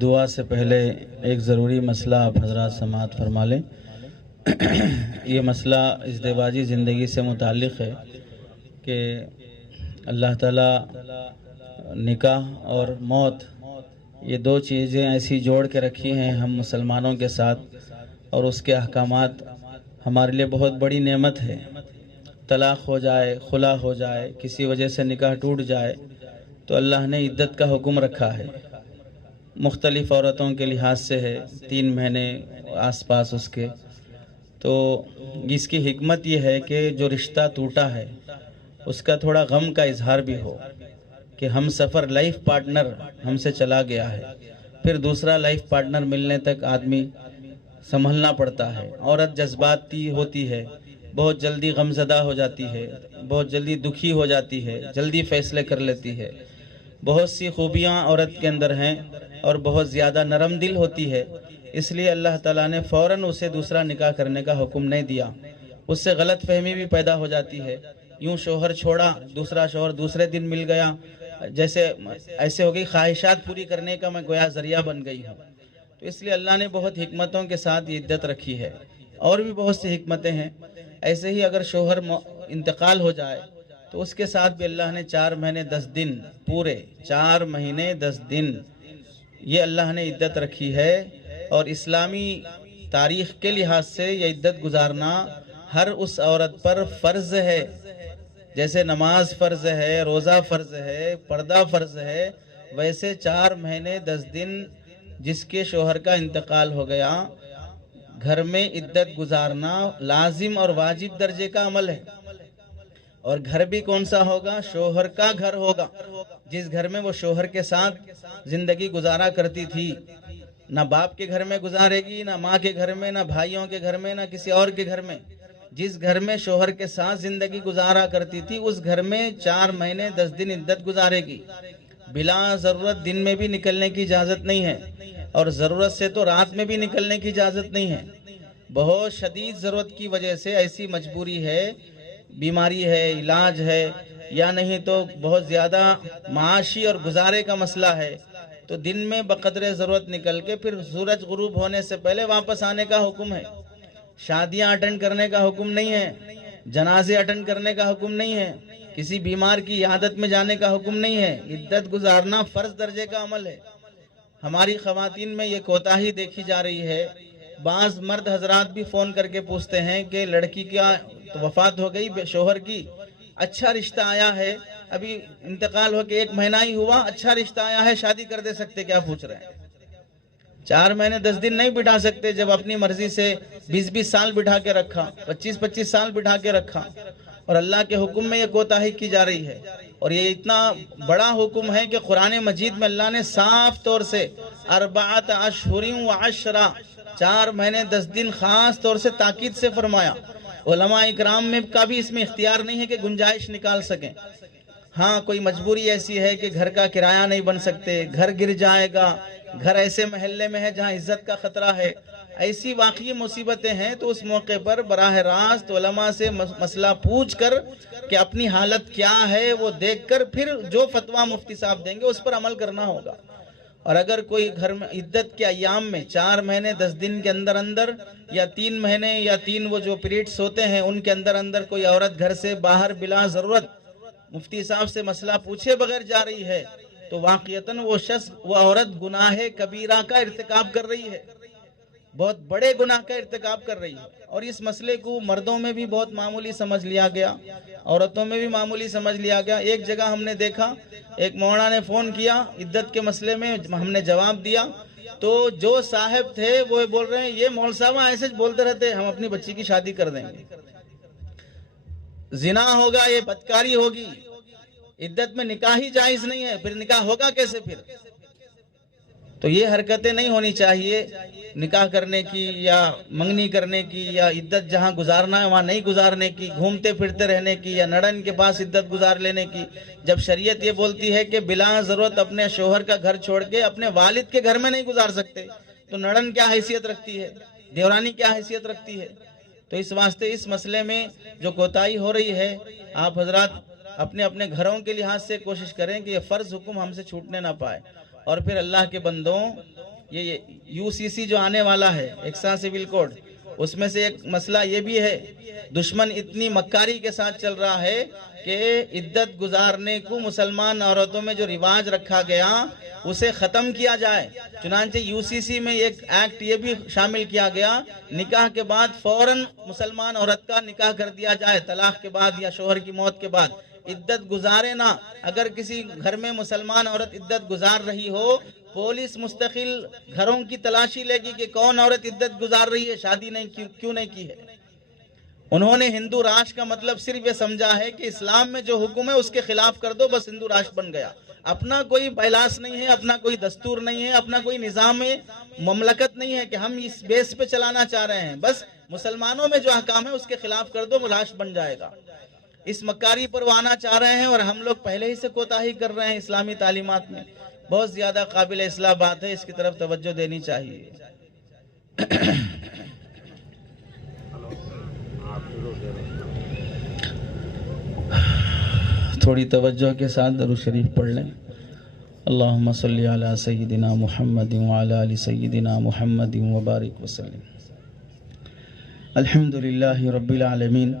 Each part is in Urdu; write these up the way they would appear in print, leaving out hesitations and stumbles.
دعا سے پہلے ایک ضروری مسئلہ آپ حضرات سماعت فرما لیں۔ یہ مسئلہ ازدواجی زندگی سے متعلق ہے کہ اللہ تعالیٰ نکاح اور موت یہ دو چیزیں ایسی جوڑ کے رکھی ہیں ہم مسلمانوں کے ساتھ، اور اس کے احکامات ہمارے لیے بہت بڑی نعمت ہے۔ طلاق ہو جائے، خلا ہو جائے، کسی وجہ سے نکاح ٹوٹ جائے تو اللہ نے عدت کا حکم رکھا ہے۔ مختلف عورتوں کے لحاظ سے ہے، 3 مہینے آس پاس اس کے۔ تو اس کی حکمت یہ ہے کہ جو رشتہ ٹوٹا ہے اس کا تھوڑا غم کا اظہار بھی ہو کہ ہم سفر لائف پارٹنر ہم سے چلا گیا ہے، پھر دوسرا لائف پارٹنر ملنے تک آدمی سنبھلنا پڑتا ہے۔ عورت جذباتی ہوتی ہے، بہت جلدی غم زدہ ہو جاتی ہے، بہت جلدی دکھی ہو جاتی ہے، جلدی فیصلے کر لیتی ہے۔ بہت سی خوبیاں عورت کے اندر ہیں اور بہت زیادہ نرم دل ہوتی ہے، اس لیے اللہ تعالیٰ نے فوراً اسے دوسرا نکاح کرنے کا حکم نہیں دیا۔ اس سے غلط فہمی بھی پیدا ہو جاتی ہے، یوں شوہر چھوڑا، دوسرا شوہر دوسرے دن مل گیا، جیسے ایسے ہو گئی خواہشات پوری کرنے کا میں گویا ذریعہ بن گئی ہوں۔ تو اس لیے اللہ نے بہت حکمتوں کے ساتھ یہ عدت رکھی ہے، اور بھی بہت سی حکمتیں ہیں۔ ایسے ہی اگر شوہر انتقال ہو جائے تو اس کے ساتھ بھی اللہ نے 4 مہینے 10 دن، پورے 4 مہینے 10 دن یہ اللہ نے عدت رکھی ہے۔ اور اسلامی تاریخ کے لحاظ سے یہ عدت گزارنا ہر اس عورت پر فرض ہے، جیسے نماز فرض ہے، روزہ فرض ہے، پردہ فرض ہے، ویسے 4 مہینے 10 دن جس کے شوہر کا انتقال ہو گیا گھر میں عدت گزارنا لازم اور واجب درجے کا عمل ہے۔ اور گھر بھی کون سا ہوگا؟ شوہر کا گھر ہوگا، جس گھر میں وہ شوہر کے ساتھ زندگی گزارا کرتی تھی۔ نہ باپ کے گھر میں گزارے گی، نہ ماں کے گھر میں، نہ بھائیوں کے گھر میں، نہ کسی اور کے گھر میں۔ جس گھر میں شوہر کے ساتھ زندگی گزارا کرتی تھی اس گھر میں 4 مہینے 10 دن عدت گزارے گی۔ بلا ضرورت دن میں بھی نکلنے کی اجازت نہیں ہے، اور ضرورت سے تو رات میں بھی نکلنے کی اجازت نہیں ہے۔ بہت شدید ضرورت کی وجہ سے ایسی مجبوری ہے، بیماری ہے، علاج ہے، یا نہیں تو بہت زیادہ معاشی اور گزارے کا مسئلہ ہے، تو دن میں بقدر ضرورت نکل کے پھر سورج غروب ہونے سے پہلے واپس آنے کا حکم ہے۔ شادیاں اٹینڈ کرنے کا حکم نہیں ہے، جنازے اٹینڈ کرنے کا حکم نہیں ہے، کسی بیمار کی عیادت میں جانے کا حکم نہیں ہے۔ عدت گزارنا فرض درجے کا عمل ہے۔ ہماری خواتین میں یہ کوتاہی دیکھی جا رہی ہے، بعض مرد حضرات بھی فون کر کے پوچھتے ہیں کہ لڑکی کا وفات ہو گئی شوہر کی، اچھا رشتہ آیا ہے، ابھی انتقال ہو کے 1 مہینہ ہی ہوا، اچھا رشتہ آیا ہے، شادی کر دے سکتے کیا؟ پوچھ رہے ہیں۔ 4 مہینے 10 دن نہیں بٹھا سکتے، جب اپنی مرضی سے 20 سال بٹھا کے رکھا، 25 سال بٹھا کے رکھا، اور اللہ کے حکم میں یہ کوتاہی کی جا رہی ہے۔ اور یہ اتنا بڑا حکم ہے کہ قرآن مجید میں اللہ نے صاف طور سے 4 اشہر و 10 4 مہینے 10 دن خاص طور سے تاکید سے فرمایا۔ علماء اکرام میں کا بھی اس میں اختیار نہیں ہے کہ گنجائش نکال سکیں۔ ہاں کوئی مجبوری ایسی ہے کہ گھر کا کرایہ نہیں بن سکتے، گھر گر جائے گا، گھر ایسے محلے میں ہے جہاں عزت کا خطرہ ہے، ایسی واقعی مصیبتیں ہیں، تو اس موقع پر براہ راست علماء سے مسئلہ پوچھ کر کہ اپنی حالت کیا ہے وہ دیکھ کر پھر جو فتویٰ مفتی صاحب دیں گے اس پر عمل کرنا ہوگا۔ اور اگر کوئی گھر میں عدت کے ایام میں 4 مہینے 10 دن کے اندر اندر، یا 3 مہینے یا 3 وہ جو پیریڈز ہوتے ہیں ان کے اندر اندر کوئی عورت گھر سے باہر بلا ضرورت مفتی صاحب سے مسئلہ پوچھے بغیر جا رہی ہے تو واقعتاً وہ عورت گناہ کبیرہ کا ارتکاب کر رہی ہے، بہت بڑے گناہ کا ارتکاب کر رہی ہے۔ اور اس مسئلے کو مردوں میں بھی بہت معمولی سمجھ لیا گیا، عورتوں میں بھی معمولی سمجھ لیا گیا۔ ایک جگہ ہم نے دیکھا، ایک مولانا نے فون کیا عدت کے مسئلے میں، ہم نے جواب دیا، تو جو صاحب تھے وہ بول رہے ہیں یہ مول صاحب ایسے بولتے رہتے ہم اپنی بچی کی شادی کر دیں گے، زنا ہوگا، یہ بدکاری ہوگی، عدت میں نکاح ہی جائز نہیں ہے، پھر نکاح ہوگا کیسے؟ پھر تو یہ حرکتیں نہیں ہونی چاہیے، نکاح کرنے کی یا منگنی کرنے کی، یا عدت جہاں گزارنا ہے وہاں نہیں گزارنے کی، گھومتے پھرتے رہنے کی، یا نڑن کے پاس عدت گزار لینے کی۔ جب شریعت یہ بولتی ہے کہ بلا ضرورت اپنے شوہر کا گھر چھوڑ کے اپنے والد کے گھر میں نہیں گزار سکتے، تو نڑن کیا حیثیت رکھتی ہے، دیورانی کیا حیثیت رکھتی ہے؟ تو اس واسطے اس مسئلے میں جو کوتاہی ہو رہی ہے، آپ حضرات اپنے اپنے گھروں کے لحاظ سے کوشش کریں کہ یہ فرض حکم ہم سے چھوٹنے نہ پائے. اور پھر اللہ کے بندوں، یہ UCC جو آنے والا ہے، ایکسا سول کوڈ، اس میں سے ایک مسئلہ یہ بھی ہے، دشمن اتنی مکاری کے ساتھ چل رہا ہے کہ عدت گزارنے کو مسلمان عورتوں میں جو رواج رکھا گیا اسے ختم کیا جائے. چنانچہ UCC میں ایک ایکٹ یہ بھی شامل کیا گیا، نکاح کے بعد فوراً مسلمان عورت کا نکاح کر دیا جائے، طلاق کے بعد یا شوہر کی موت کے بعد. عدت گزارے نہ. اگر کسی گھر میں مسلمان عورت عدت گزار رہی ہو، پولیس مستقل گھروں کی تلاشی لے گی کہ کون عورت عدت گزار رہی ہے، شادی نہیں کیوں نہیں کی ہے. انہوں نے ہندو راشٹر کا مطلب صرف یہ سمجھا ہے کہ اسلام میں جو حکم ہے اس کے خلاف کر دو، بس ہندو راشٹر بن گیا. اپنا کوئی بیلاس نہیں ہے، اپنا کوئی دستور نہیں ہے، اپنا کوئی نظام مملکت نہیں ہے کہ ہم اس بیس پہ چلانا چاہ رہے ہیں. بس مسلمانوں میں جو احکام ہے اس کے خلاف کر دو، وہ راشٹر بن جائے گا. اس مکاری پر وہ آنا چاہ رہے ہیں اور ہم لوگ پہلے ہی سے کوتاہی کر رہے ہیں اسلامی تعلیمات میں. بہت زیادہ قابل اصلاح بات ہے، اس کی طرف توجہ دینی چاہیے. تھوڑی توجہ کے ساتھ درود شریف پڑھ لیں. اللہم صلی علی سیدنا محمد وعلی آل سیدنا محمد وبارک وسلم. الحمدللہ رب العالمین.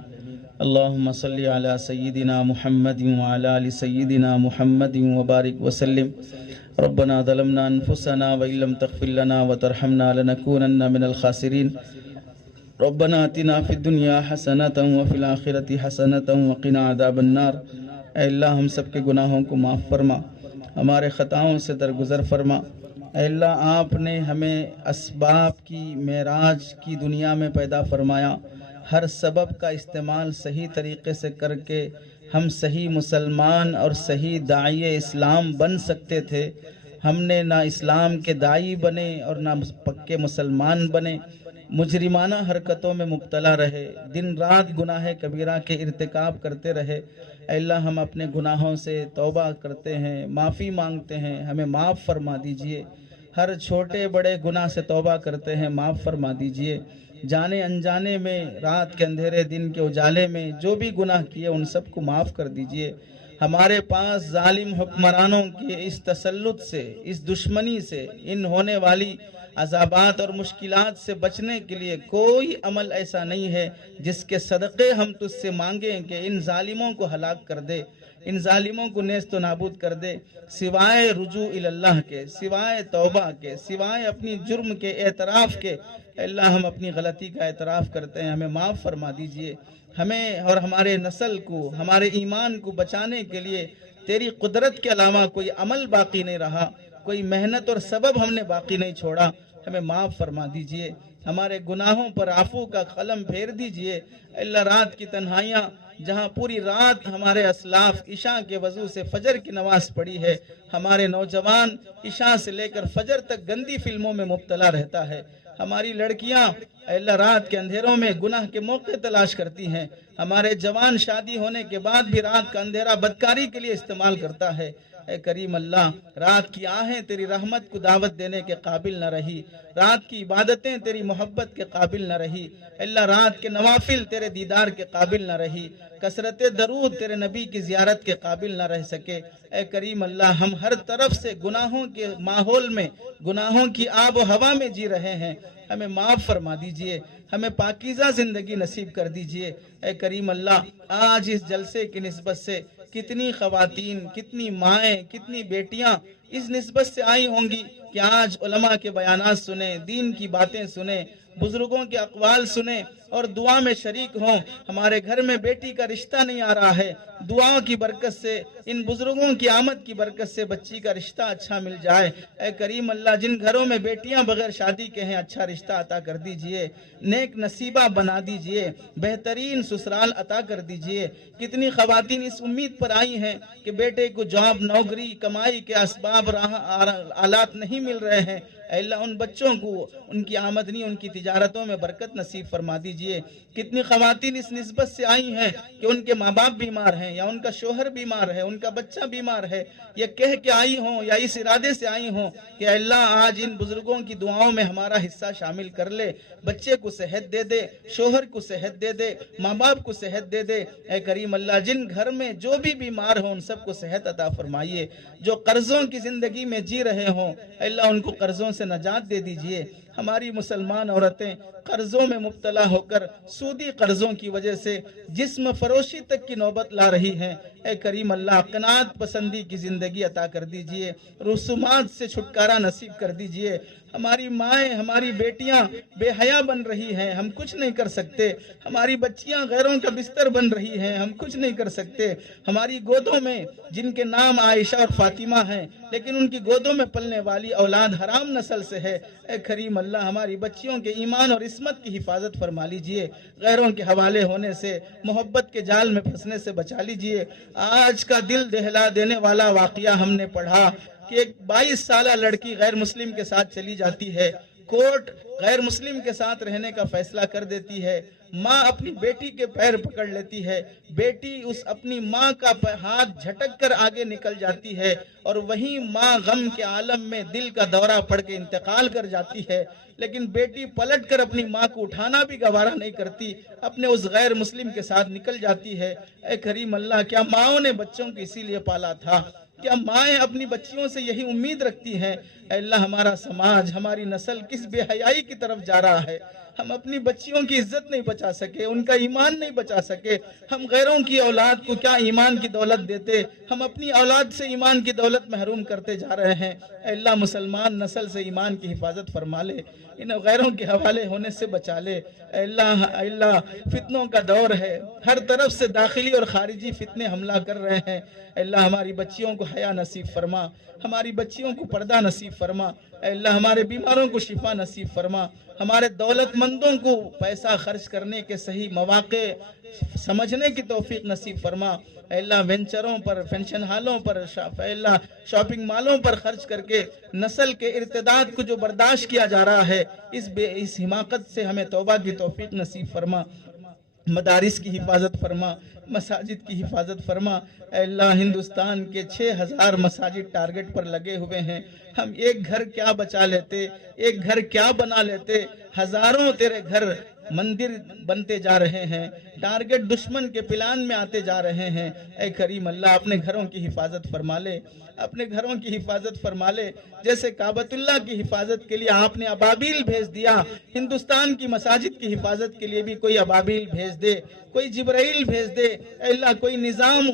اللہم صلی علی سیدنا محمد وعلی آل سیدنا محمد وبارک وسلم. ربنا ظلمنا انفسنا وإن لم تغفر لنا وترحمنا لنكونن من الخاسرین. ربنا آتنا فی الدنیا حسنۃ وفی الآخرۃ حسنۃ وقنا عذاب النار. اے اللہ ہم سب کے گناہوں کو معاف فرما، ہمارے خطاؤں سے درگزر فرما. اے اللہ آپ نے ہمیں اسباب کی معراج کی دنیا میں پیدا فرمایا. ہر سبب کا استعمال صحیح طریقے سے کر کے ہم صحیح مسلمان اور صحیح داعی اسلام بن سکتے تھے. ہم نے نہ اسلام کے داعی بنے اور نہ پکے مسلمان بنے، مجرمانہ حرکتوں میں مبتلا رہے، دن رات گناہ کبیرہ کے ارتکاب کرتے رہے. اے اللہ ہم اپنے گناہوں سے توبہ کرتے ہیں، معافی مانگتے ہیں، ہمیں معاف فرما دیجئے. ہر چھوٹے بڑے گناہ سے توبہ کرتے ہیں، معاف فرما دیجئے. جانے انجانے میں، رات کے اندھیرے دن کے اجالے میں جو بھی گناہ کیے ان سب کو معاف کر دیجئے. ہمارے پاس ظالم حکمرانوں کے اس تسلط سے، اس دشمنی سے، ان ہونے والی عذابات اور مشکلات سے بچنے کے لیے کوئی عمل ایسا نہیں ہے جس کے صدقے ہم تجھ سے مانگیں کہ ان ظالموں کو ہلاک کر دے، ان ظالموں کو نیست و نابود کر دے، سوائے رجوع اللہ کے، سوائے توبہ کے، سوائے اپنی جرم کے اعتراف کے. اللہ ہم اپنی غلطی کا اعتراف کرتے ہیں، ہمیں معاف فرما دیجئے. ہمیں اور ہمارے نسل کو، ہمارے ایمان کو بچانے کے لیے تیری قدرت کے علاوہ کوئی عمل باقی نہیں رہا، کوئی محنت اور سبب ہم نے باقی نہیں چھوڑا. ہمیں معاف فرما دیجئے، ہمارے گناہوں پر عفو کا قلم پھیر دیجئے. اللہ رات کی تنہائیاں جہاں پوری رات ہمارے اسلاف عشاء کے وضو سے فجر کی نماز پڑھی ہے، ہمارے نوجوان عشاء سے لے کر فجر تک گندی فلموں میں مبتلا رہتا ہے. ہماری لڑکیاں اللہ رات کے اندھیروں میں گناہ کے موقع تلاش کرتی ہیں. ہمارے جوان شادی ہونے کے بعد بھی رات کا اندھیرا بدکاری کے لیے استعمال کرتا ہے. اے کریم اللہ، رات کی آہیں تیری رحمت کو دعوت دینے کے قابل نہ رہی، رات کی عبادتیں تیری محبت کے قابل نہ رہی. اللہ رات کے نوافل تیرے دیدار کے قابل نہ رہی، کثرت درود تیرے نبی کی زیارت کے قابل نہ رہ سکے. اے کریم اللہ، ہم ہر طرف سے گناہوں کے ماحول میں، گناہوں کی آب و ہوا میں جی رہے ہیں. ہمیں معاف فرما دیجئے، ہمیں پاکیزہ زندگی نصیب کر دیجئے. اے کریم اللہ، آج اس جلسے کی نسبت سے کتنی خواتین، کتنی مائیں، کتنی بیٹیاں اس نسبت سے آئی ہوں گی کہ آج علماء کے بیانات سنیں، دین کی باتیں سنیں، بزرگوں کے اقوال سنیں اور دعا میں شریک ہوں. ہمارے گھر میں بیٹی کا رشتہ نہیں آ رہا ہے، دعاؤں کی برکت سے، ان بزرگوں کی آمد کی برکت سے بچی کا رشتہ اچھا مل جائے. اے کریم اللہ، جن گھروں میں بیٹیاں بغیر شادی کے ہیں اچھا رشتہ عطا کر دیجئے، نیک نصیبہ بنا دیجئے، بہترین سسرال عطا کر دیجئے. کتنی خواتین اس امید پر آئی ہیں کہ بیٹے کو جاب، نوکری، کمائی کے اسباب، آلات نہیں مل رہے ہیں. اے اللہ ان بچوں کو ان کی آمدنی، ان کی تجارتوں میں برکت نصیب فرما دیجئے. کتنی خواتین اس نسبت سے آئی ہیں کہ ان کے ماں باپ بیمار ہیں یا ان کا شوہر بیمار ہے، ان کا بچہ بیمار ہے، یہ کہہ کے آئی ہوں یا اس ارادے سے آئی ہوں کہ اللہ آج ان بزرگوں کی دعاؤں میں ہمارا حصہ شامل کر لے، بچے کو صحت دے دے، شوہر کو صحت دے دے، ماں باپ کو صحت دے دے۔ اے کریم اللہ، جن گھر میں جو بھی بیمار ہوں ان سب کو صحت عطا فرمائیے، جو قرضوں کی زندگی میں جی رہے ہوں اللہ ان کو قرضوں سے نجات دے دیجئے۔ ہماری مسلمان عورتیں قرضوں میں مبتلا ہو کر سودی قرضوں کی وجہ سے جسم فروشی تک کی نوبت لا رہی ہیں، اے کریم اللہ قناعت پسندی کی زندگی عطا کر دیجئے، رسومات سے چھٹکارا نصیب کر دیجئے۔ ہماری مائیں، ہماری بیٹیاں بے حیا بن رہی ہیں، ہم کچھ نہیں کر سکتے، ہماری بچیاں غیروں کا بستر بن رہی ہیں، ہم کچھ نہیں کر سکتے، ہماری گودوں میں جن کے نام عائشہ اور فاطمہ ہیں لیکن ان کی گودوں میں پلنے والی اولاد حرام نسل سے ہے، اے کریم اللہ ہماری بچیوں کے ایمان اور عصمت کی حفاظت فرما لیجئے، غیروں کے حوالے ہونے سے، محبت کے جال میں پھنسنے سے بچا لیجئے۔ آج کا دل دہلا دینے والا واقعہ ہم نے پڑھا کہ ایک 22 سالہ لڑکی غیر مسلم کے ساتھ چلی جاتی ہے، کورٹ غیر مسلم کے ساتھ رہنے کا فیصلہ کر دیتی ہے، ماں اپنی بیٹی کے پیر پکڑ لیتی ہے، بیٹی اس اپنی ماں کا ہاتھ جھٹک کر آگے نکل جاتی ہے اور وہیں ماں غم کے عالم میں دل کا دورہ پڑ کے انتقال کر جاتی ہے، لیکن بیٹی پلٹ کر اپنی ماں کو اٹھانا بھی گوارا نہیں کرتی، اپنے اس غیر مسلم کے ساتھ نکل جاتی ہے۔ اے کریم اللہ، کیا ماؤں نے بچوں کو اسی لیے پالا تھا؟ کیا مائیں اپنی بچیوں سے یہی امید رکھتی ہیں؟ اے اللہ ہمارا سماج، ہماری نسل کس بے حیائی کی طرف جا رہا ہے؟ ہم اپنی بچیوں کی عزت نہیں بچا سکے، ان کا ایمان نہیں بچا سکے، ہم غیروں کی اولاد کو کیا ایمان کی دولت دیتے، ہم اپنی اولاد سے ایمان کی دولت محروم کرتے جا رہے ہیں۔ اے اللہ مسلمان نسل سے ایمان کی حفاظت فرما لے، ان غیروں کے حوالے ہونے سے بچا لے۔ اے اللہ فتنوں کا دور ہے، ہر طرف سے داخلی اور خارجی فتنے حملہ کر رہے ہیں، اے اللہ ہماری بچیوں کو حیا نصیب فرما، ہماری بچیوں کو پردہ نصیب فرما، اے اللہ ہمارے بیماروں کو شفا نصیب فرما، ہمارے دولت مندوں کو پیسہ خرچ کرنے کے صحیح مواقع سمجھنے کی توفیق نصیب فرما، اے اللہ وینچروں پر، فنکشن ہالوں پر، اے اللہ شاپنگ مالوں پر خرچ کر کے نسل کے ارتداد کو جو برداشت کیا جا رہا ہے اس حماقت سے ہمیں توبہ کی توفیق نصیب فرما، مدارس کی حفاظت فرما، مساجد کی حفاظت فرما۔ اے اللہ ہندوستان کے 6000 مساجد ٹارگٹ پر لگے ہوئے ہیں، ہم ایک گھر کیا بچا لیتے، ایک گھر کیا بنا لیتے، ہزاروں تیرے گھر مندر بنتے جا رہے ہیں، ٹارگٹ دشمن کے پلان میں آتے جا رہے ہیں۔ اے کریم اللہ اپنے گھروں کی حفاظت فرما لے، اپنے گھروں کی حفاظت فرما لے، جیسے کعبۃ اللہ کی حفاظت کے لیے آپ نے ابابیل بھیج دیا، ہندوستان کی مساجد کی حفاظت کے لیے بھی کوئی ابابیل بھیج دے، کوئی جبرائیل بھیج دے، اے اللہ کوئی نظام،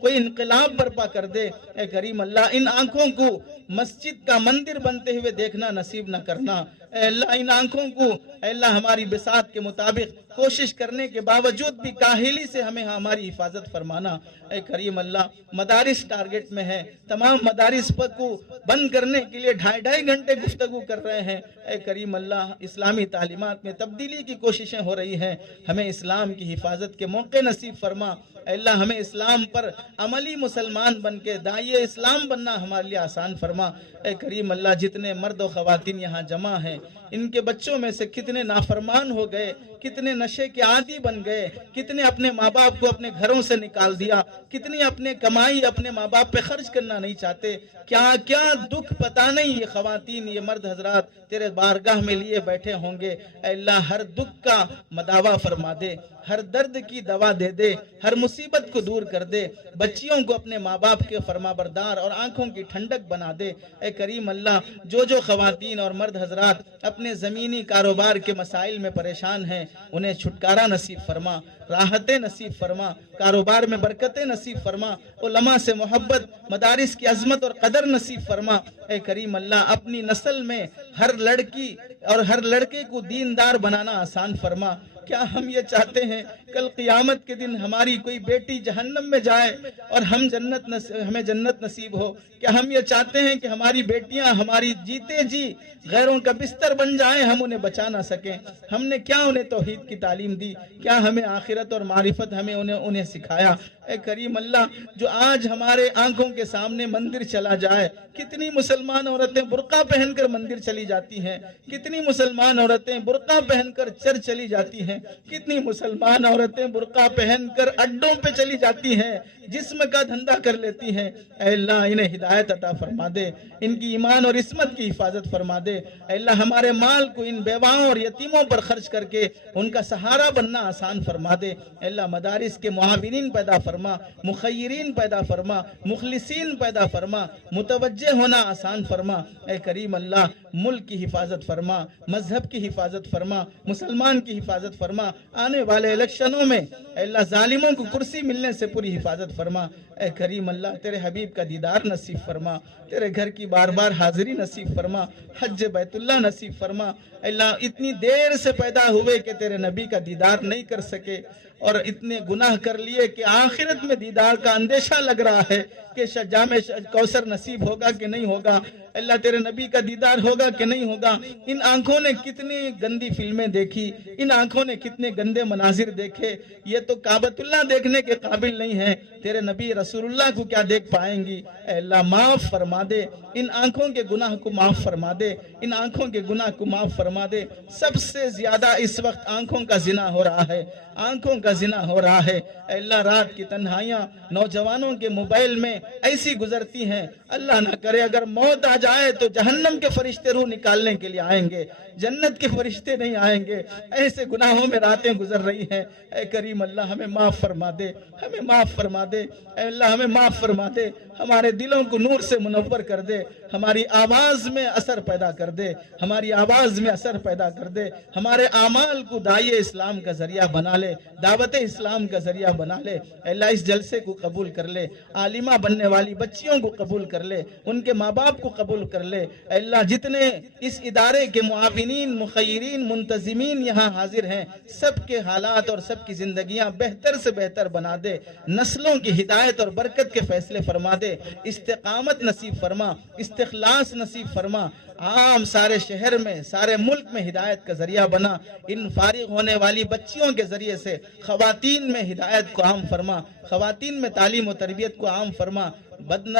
کوئی انقلاب برپا کر دے۔ اے کریم اللہ ان آنکھوں کو مسجد کا مندر بنتے ہوئے دیکھنا نصیب نہ کرنا، اے اللہ ان آنکھوں کو اے اللہ ہماری بساط کے مطابق کوشش کرنے کے باوجود بھی کاہلی سے ہمیں ہماری حفاظت فرمانا۔ اے کریم اللہ مدارس ٹارگٹ میں ہے، تمام مدارس کو بند کرنے کے لیے 2.5 گھنٹے گفتگو کر رہے ہیں۔ اے کریم اللہ اسلامی تعلیمات میں تبدیلی کی کوششیں ہو رہی ہیں، ہمیں اسلام کی حفاظت کے موقع نصیب فرما۔ اے اللہ ہمیں اسلام پر عملی مسلمان بن کے داعی اسلام بننا ہمارے لیے آسان فرما۔ اے کریم اللہ جتنے مرد و خواتین یہاں جمع ہیں ان کے بچوں میں سے کتنے نافرمان ہو گئے، کتنے نشے کے عادی بن گئے، کتنے اپنے ماں باپ کو اپنے گھروں سے نکال دیا، کتنی اپنے کمائی اپنے ماں باپ پہ خرچ کرنا نہیں چاہتے، کیا کیا دکھ پتہ نہیں یہ خواتین یہ مرد حضرات تیرے بارگاہ میں لیے بیٹھے ہوں گے۔ اے اللہ ہر دکھ کا مداوا فرما دے، ہر درد کی دوا دے دے، ہر مصیبت کو دور کر دے، بچیوں کو اپنے ماں باپ کے فرما بردار اور آنکھوں کی ٹھنڈک بنا دے۔ اے کریم اللہ جو خواتین اور مرد حضرات اپنے زمینی کاروبار کے مسائل میں پریشان ہیں انہیں چھٹکارا نصیب فرما، راحتیں نصیب فرما، کاروبار میں برکتیں نصیب فرما، علماء سے محبت، مدارس کی عظمت اور قدر نصیب فرما۔ اے کریم اللہ اپنی نسل میں ہر لڑکی اور ہر لڑکے کو دیندار بنانا آسان فرما۔ کیا ہم یہ چاہتے ہیں کل قیامت کے دن ہماری کوئی بیٹی جہنم میں جائے اور ہمیں جنت نصیب ہو؟ کیا ہم یہ چاہتے ہیں کہ ہماری بیٹیاں ہماری جیتے جی غیروں کا بستر بن جائیں، ہم انہیں بچا نہ سکیں؟ ہم نے کیا انہیں توحید کی تعلیم دی؟ کیا ہمیں آخرت اور معرفت ہمیں انہیں سکھایا؟ اے کریم اللہ جو آج ہمارے آنکھوں کے سامنے مندر چلا جائے، کتنی مسلمان عورتیں برقع پہن کر مندر چلی جاتی ہیں، کتنی مسلمان عورتیں برقع پہن کر چرچ چلی جاتی ہیں، کتنی مسلمان عورتیں برقع پہن کر اڈوں پہ چلی جاتی ہیں، جسم کا دھندا کر لیتی ہیں، اے اللہ انہیں ہدایت عطا فرما دے، ان کی ایمان اور عصمت کی حفاظت فرما دے، اے اللہ ہمارے مال کو ان بیواؤں اور یتیموں پر خرچ کر کے ان کا سہارا بننا آسان فرما دے، اے اللہ مدارس کے معاونین پیدا فرما، مخیرین پیدا فرما، مخلصین پیدا فرما، متوجہ ہونا آسان فرما، اے کریم اللہ ملک کی حفاظت فرما، مذہب کی حفاظت فرما، مسلمان کی حفاظت فرما، آنے والے الیکشنوں میں اے اللہ ظالموں کو کرسی ملنے سے پوری حفاظت فرما، اے کریم اللہ تیرے حبیب کا دیدار نصیب فرما، تیرے گھر کی بار بار حاضری نصیب فرما، حج بیت اللہ نصیب فرما، اے اللہ اتنی دیر سے پیدا ہوئے کہ تیرے نبی کا دیدار نہیں کر سکے اور اتنے گناہ کر لیے کہ آخرت میں دیدار کا اندیشہ لگ رہا ہے کہ جام کوثر نصیب ہوگا کہ نہیں ہوگا، اللہ تیرے نبی کا دیدار ہوگا کہ نہیں ہوگا۔ ان آنکھوں نے کتنی گندی فلمیں دیکھی، ان آنکھوں نے کتنے گندے مناظر دیکھے، یہ تو کعبۃ اللہ دیکھنے کے قابل نہیں ہے، تیرے نبی رسول اللہ کو کیا دیکھ پائیں گی؟ اے اللہ معاف فرما دے، ان آنکھوں کے گناہ کو معاف فرما دے، ان آنکھوں کے گناہ کو معاف فرما دے۔ سب سے زیادہ اس وقت آنکھوں کا زنا ہو رہا ہے، آنکھوں کا زنا ہو رہا ہے، اے اللہ رات کی تنہائیاں نوجوانوں کے موبائل میں ایسی گزرتی ہیں، اللہ نہ کرے اگر موت آ جائے تو جہنم کے فرشتے روح نکالنے کے لیے آئیں گے، جنت کے فرشتے نہیں آئیں گے، ایسے گناہوں میں راتیں گزر رہی ہیں، اے کریم اللہ ہمیں معاف فرما دے، ہمیں معاف فرما دے، اے اللہ ہمیں معاف فرما دے، ہمارے دلوں کو نور سے منور کر دے، ہماری آواز میں اثر پیدا کر دے، ہماری آواز میں اثر پیدا کر دے، ہمارے اعمال کو داعی اسلام کا ذریعہ بنا لے، دعوت اسلام کا ذریعہ بنا لے، اے اللہ اس جلسے کو قبول کر لے، عالمہ بننے والی بچیوں کو قبول کر لے، ان کے ماں باپ کو قبول کر لے، اے اللہ جتنے اس ادارے کے معاونین، مخیرین، منتظمین یہاں حاضر ہیں، سب کے حالات اور سب کی زندگیاں بہتر سے بہتر بنا دے، نسلوں کی ہدایت اور برکت کے فیصلے فرما دے، استقامت نصیب فرما، استخلاص نصیب فرما، عام سارے شہر میں سارے ملک میں ہدایت کا ذریعہ بنا، ان فارغ ہونے والی بچیوں کے ذریعے سے خواتین میں ہدایت کو عام فرما، خواتین میں تعلیم و تربیت کو عام فرما،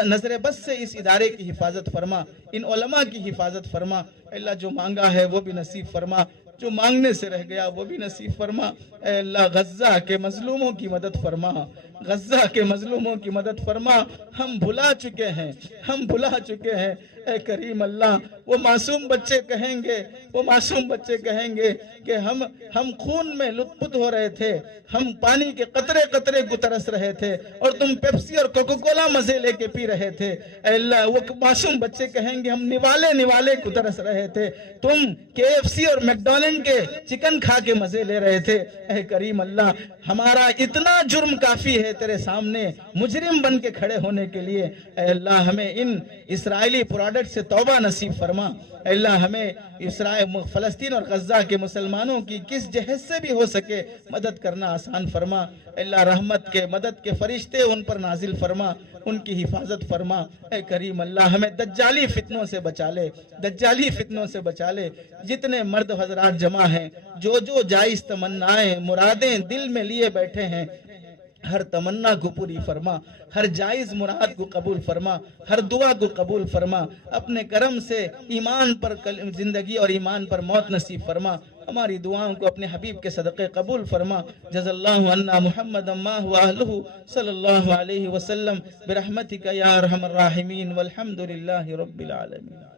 نظر بد سے اس ادارے کی حفاظت فرما، ان علماء کی حفاظت فرما، اللہ جو مانگا ہے وہ بھی نصیب فرما، جو مانگنے سے رہ گیا وہ بھی نصیب فرما، اے اللہ غزہ کے مظلوموں کی مدد فرما، غزہ کے مظلوموں کی مدد فرما، ہم بھلا چکے ہیں، ہم بھلا چکے ہیں، اے کریم اللہ وہ معصوم بچے کہیں گے، وہ معصوم بچے کہیں گے کہ ہم خون میں لت پت ہو رہے تھے، ہم پانی کے قطرے قطرے کو ترس رہے تھے اور تم پیپسی اور کوکو کولا مزے لے کے پی رہے تھے، اے اللہ وہ معصوم بچے کہیں گے ہم نوالے کو ترس رہے تھے، تم KFC اور میکڈونلڈ کے چکن کھا کے مزے لے رہے تھے، اے کریم اللہ ہمارا اتنا جرم کافی ہے تیرے سامنے مجرم بن کے کھڑے ہونے کے لیے، اے اللہ ہمیں ان اسرائیلی پروڈکٹ سے توبہ نصیب فرما، اے اللہ ہمیں فلسطین اور غزہ کے مسلمانوں کی کس جہت سے بھی ہو سکے مدد کرنا آسان فرما، اے اللہ رحمت کے مدد کے فرشتے ان پر نازل فرما، ان کی حفاظت فرما، اے کریم اللہ ہمیں دجالی فتنوں سے بچا لے، دجالی فتنوں سے بچا لے، جتنے مرد حضرات جمع ہیں جو جائز تمنائیں مرادیں دل میں لیے بیٹھے ہیں ہر تمنا کو پوری فرما، ہر جائز مراد کو قبول فرما، ہر دعا کو قبول فرما، اپنے کرم سے ایمان پر زندگی اور ایمان پر موت نصیب فرما، ہماری دعاؤں کو اپنے حبیب کے صدقے قبول فرما، جزا اللہ عنا محمد ما هو اہلہ صلی اللہ علیہ وسلم برحمتک یا ارحم الراحمین والحمد للہ رب العالمین۔